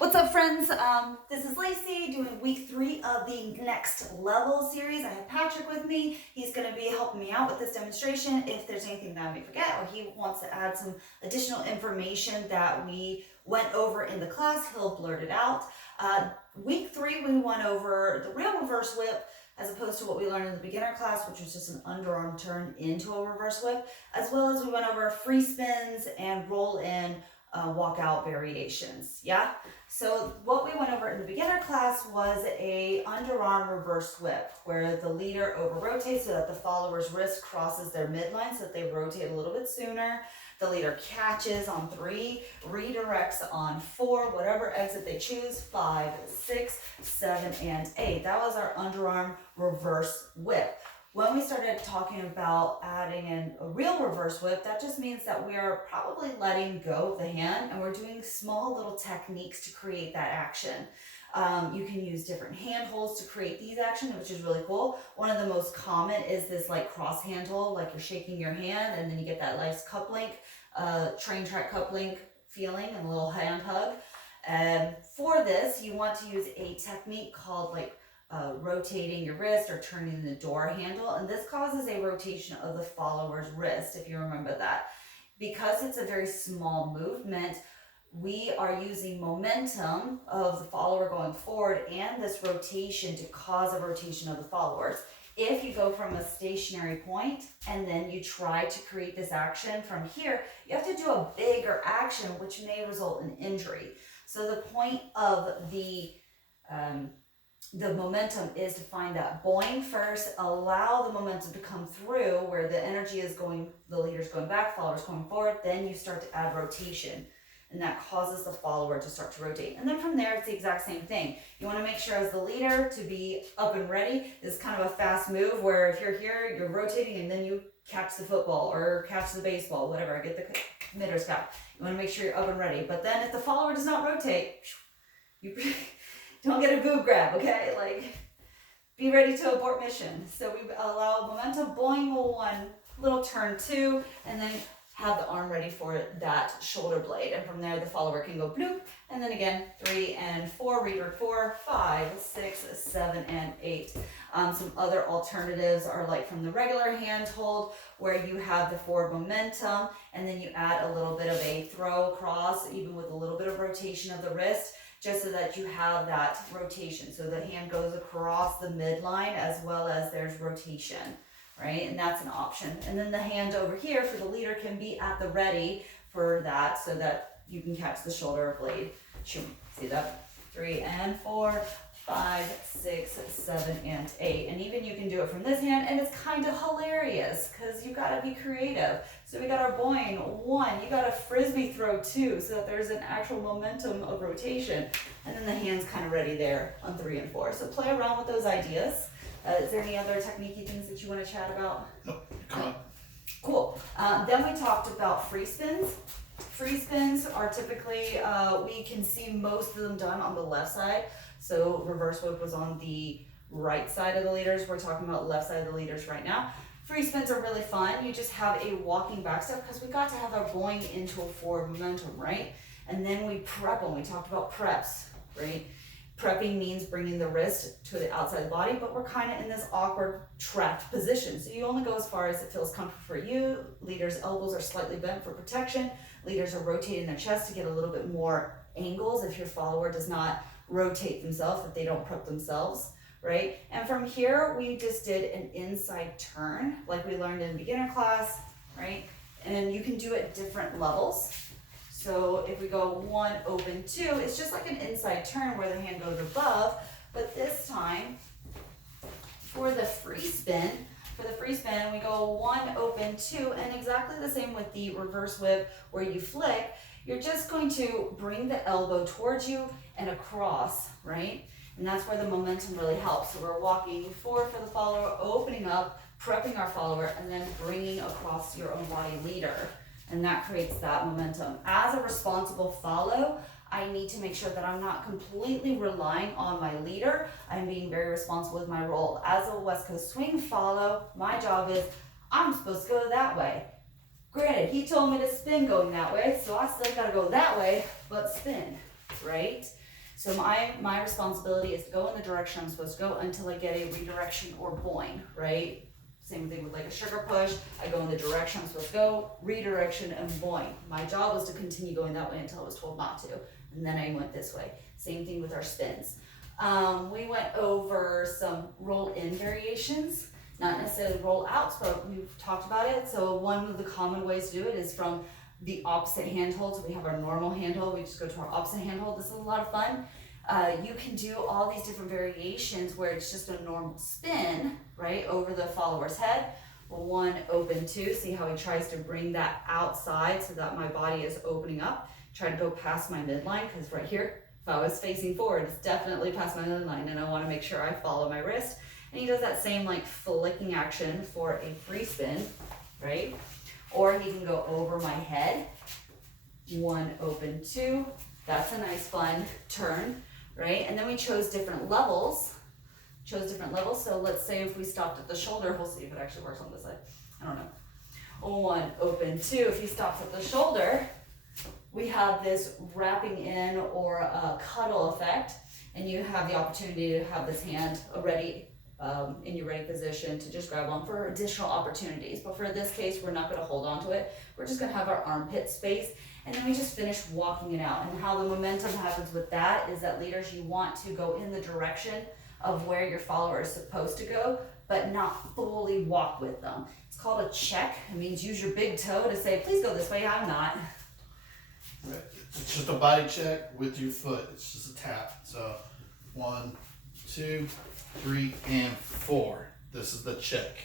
What's up, friends? This is Lacey doing week 3 of the Next Level series. I have Patrick with me. He's going to be helping me out with this demonstration. If there's anything that I may forget or he wants to add some additional information that we went over in the class, he'll blurt it out. Week 3, we went over the real reverse whip as opposed to what we learned in the beginner class, which was just an underarm turn into a reverse whip, as well as we went over free spins and roll in walkout variations. Yeah. So what we went over in the beginner class was a underarm reverse whip where the leader over rotates so that the follower's wrist crosses their midline so that they rotate a little bit sooner. The leader catches on 3, redirects on 4, whatever exit they choose, 5, 6, 7, and 8. That was our underarm reverse whip. When we started talking about adding in a real reverse whip, that just means that we are probably letting go of the hand and we're doing small little techniques to create that action. You can use different hand holds to create these actions, which is really cool. One of the most common is this like cross hand hold, like you're shaking your hand and then you get that nice cup link, train track cup link feeling and a little hand hug. For this, you want to use a technique called rotating your wrist or turning the door handle, and this causes a rotation of the follower's wrist, if you remember that. Because it's a very small movement, we are using momentum of the follower going forward and this rotation to cause a rotation of the followers. If you go from a stationary point and then you try to create this action from here, you have to do a bigger action, which may result in injury. So the point of the momentum is to find that boing first, allow the momentum to come through where the energy is going, the leader's going back, follower's going forward, then you start to add rotation. And that causes the follower to start to rotate. And then from there, it's the exact same thing. You want to make sure as the leader to be up and ready. It's kind of a fast move where if you're here, you're rotating and then you catch the football or catch the baseball, whatever, get the midder's cap. You want to make sure you're up and ready. But then if the follower does not rotate, you don't get a boob grab, okay? Like, be ready to abort mission. So we allow momentum, boing, one little turn 2, and then have the arm ready for that shoulder blade. And from there, the follower can go bloop, and then again, 3 and 4, redirect 4, 5, 6, 7, and 8. Some other alternatives are like from the regular hand hold, where you have the forward momentum, and then you add a little bit of a throw across, even with a little bit of rotation of the wrist, just so that you have that rotation. So the hand goes across the midline as well as there's rotation, right? And that's an option. And then the hand over here for the leader can be at the ready for that so that you can catch the shoulder blade. See that? 3 and 4, 5, 6, 7, and 8. And even you can do it from this hand, and it's kind of hilarious because you gotta be creative. So we got our boing, 1, you got a frisbee throw 2, so that there's an actual momentum of rotation. And then the hand's kind of ready there on 3 and 4. So play around with those ideas. Is there any other techniquey things that you want to chat about? No, come on. Cool. Then we talked about free spins. Free spins are typically, we can see most of them done on the left side. So reverse whip was on the right side of the leaders. We're talking about left side of the leaders right now. Free spins are really fun. You just have a walking back step because we got to have our going into a forward momentum, right? And then we prep them. We talked about preps, right? Prepping means bringing the wrist to the outside of the body, but we're kind of in this awkward trapped position. So you only go as far as it feels comfortable for you. Leaders' elbows are slightly bent for protection. Leaders are rotating their chest to get a little bit more angles if your follower does not rotate themselves, if they don't prep themselves, right? And from here, we just did an inside turn like we learned in beginner class, right? And you can do it at different levels. So if we go 1, open 2, it's just like an inside turn where the hand goes above, but this time for the free spin, we go 1, open 2, and exactly the same with the reverse whip where you flick. You're just going to bring the elbow towards you and across, right? And that's where the momentum really helps. So we're walking forward for the follower, opening up, prepping our follower, and then bringing across your own body leader. And that creates that momentum. As a responsible follow, I need to make sure that I'm not completely relying on my leader. I'm being very responsible with my role. As a West Coast swing follow, my job is I'm supposed to go that way. Granted, he told me to spin going that way, so I still gotta go that way, but spin, right? So my responsibility is to go in the direction I'm supposed to go until I get a redirection or boing, right? Same thing with like a sugar push. I go in the direction I'm supposed to go, redirection and boing. My job was to continue going that way until I was told not to. And then I went this way. Same thing with our spins. We went over some roll-in variations, not necessarily roll-outs, but we've talked about it. So one of the common ways to do it is from the opposite handhold. So we have our normal handhold. We just go to our opposite handhold. This is a lot of fun. You can do all these different variations where it's just a normal spin, right, over the follower's head. One, open, two. See how he tries to bring that outside so that my body is opening up. Try to go past my midline, because right here, if I was facing forward, it's definitely past my midline, and I want to make sure I follow my wrist. And he does that same like flicking action for a free spin, right? Or he can go over my head. One, open, two. That's a nice fun turn, right? And then we chose different levels. So let's say if we stopped at the shoulder, we'll see if it actually works on this side. I don't know. One, open, two. If he stops at the shoulder, we have this wrapping in or a cuddle effect, and you have the opportunity to have this hand already in your ready position to just grab on for additional opportunities. But for this case, we're not going to hold on to it. We're just going to have our armpit space, and then we just finish walking it out. And how the momentum happens with that is that leaders, you want to go in the direction of where your follower is supposed to go, but not fully walk with them. It's called a check. It means use your big toe to say, please go this way, I'm not. Right. It's just a body check with your foot. It's just a tap. So 1, 2, 3, and 4. This is the check.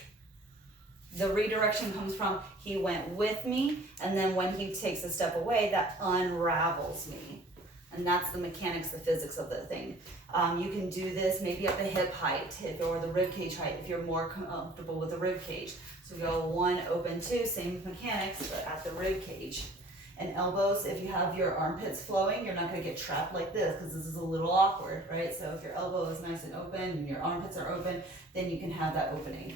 The redirection comes from he went with me, and then when he takes a step away, that unravels me. And that's the mechanics, the physics of the thing. You can do this maybe at the hip height or the rib cage height if you're more comfortable with the rib cage. So we go 1, open, 2, same mechanics, but at the rib cage. And elbows, if you have your armpits flowing, you're not going to get trapped like this, because this is a little awkward, right? So if your elbow is nice and open and your armpits are open, then you can have that opening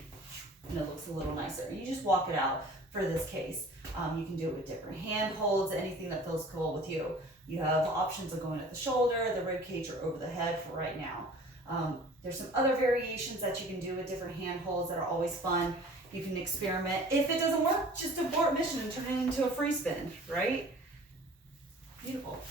and it looks a little nicer. You just walk it out for this case. You can do it with different hand holds, anything that feels cool with you. You have options of going at the shoulder, the rib cage, or over the head for right now. There's some other variations that you can do with different hand holds that are always fun. You can experiment. If it doesn't work, just abort mission and turn it into a free spin, right? Beautiful.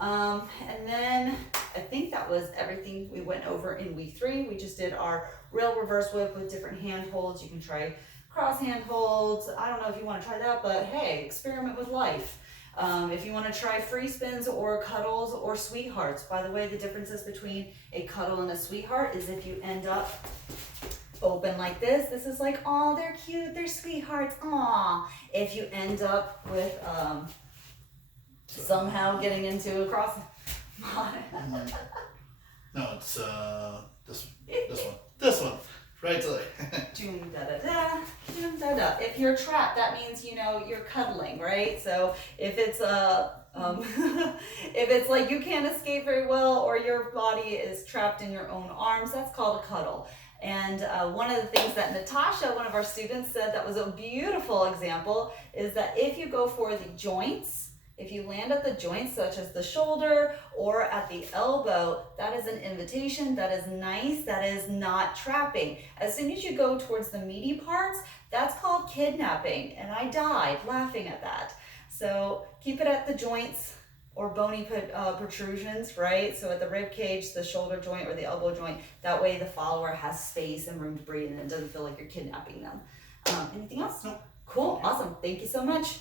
And then I think that was everything we went over in week 3. We just did our rail reverse whip with different hand holds. You can try cross hand holds. I don't know if you want to try that, but hey, experiment with life. If you want to try free spins or cuddles or sweethearts. By the way, the differences between a cuddle and a sweetheart is if you end up open like this is like, oh, they're cute, they're sweethearts, aw. If you end up with somehow getting into a cross. No, it's this one, right there. Doom da da da, doom da da. If you're trapped, that means you're cuddling, right? So if it's if it's like you can't escape very well, or your body is trapped in your own arms, that's called a cuddle. And one of the things that Natasha, one of our students, said that was a beautiful example is that if you go for the joints, if you land at the joints, such as the shoulder or at the elbow, that is an invitation, that is nice, that is not trapping. As soon as you go towards the meaty parts, that's called kidnapping, and I died laughing at that. So keep it at the joints or bony protrusions, right? So at the rib cage, the shoulder joint, or the elbow joint, that way the follower has space and room to breathe and it doesn't feel like you're kidnapping them. Anything else? Nope. Cool, awesome. Thank you so much.